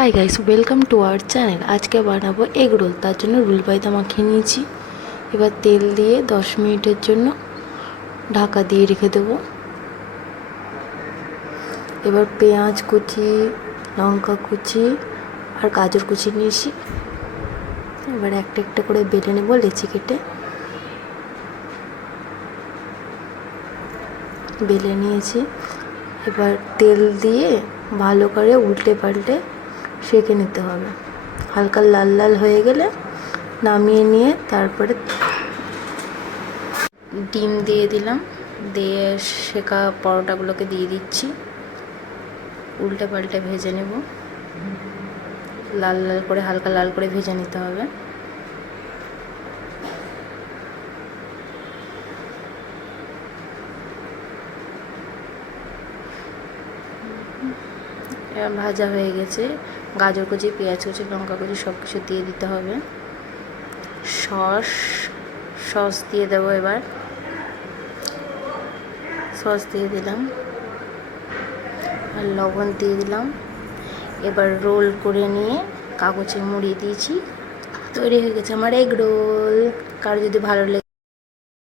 Hi guys, welcome to our channel. আজকে বানাবো egg roll. তার জন্য রুল ময়দা মাখিয়ে নিয়েছি। এবার তেল দিয়ে 10 মিনিটের জন্য ঢাকা দিয়ে রেখে দেবো। এবার পেঁয়াজ কুচি, লঙ্কা কুচি আর গাজর কুচি নিয়েছি। এবার একটা একটা করে বেলে নেবো লেচি কেটে। বেলে নিয়েছি। এবার তেল দিয়ে ভালো করে উল্টে পাল্টে সেঁকে নিতে হবে। হালকা লাল লাল হয়ে গেলে নামিয়ে নিয়ে তারপরে ডিম দিয়ে দিলাম। দিয়ে সেঁকা পরোটাগুলোকে দিয়ে দিচ্ছি। উল্টে পাল্টে ভেজে নেব। লাল লাল করে, হালকা লাল করে ভেজে নিতে হবে। ভাজা হয়ে গেছে। গাজর কুচি, পেঁয়াজ কুচি, লঙ্কা কুচি সব কিছু দিয়ে দিতে হবে। সস দিয়ে দেবো। এবার সস দিয়ে দিলাম আর লবণ দিয়ে দিলাম। এবার রোল করে নিয়ে কাগজে মুড়িয়ে দিয়েছি। তৈরি হয়ে গেছে আমার এগ রোল। কারো যদি ভালো লেগে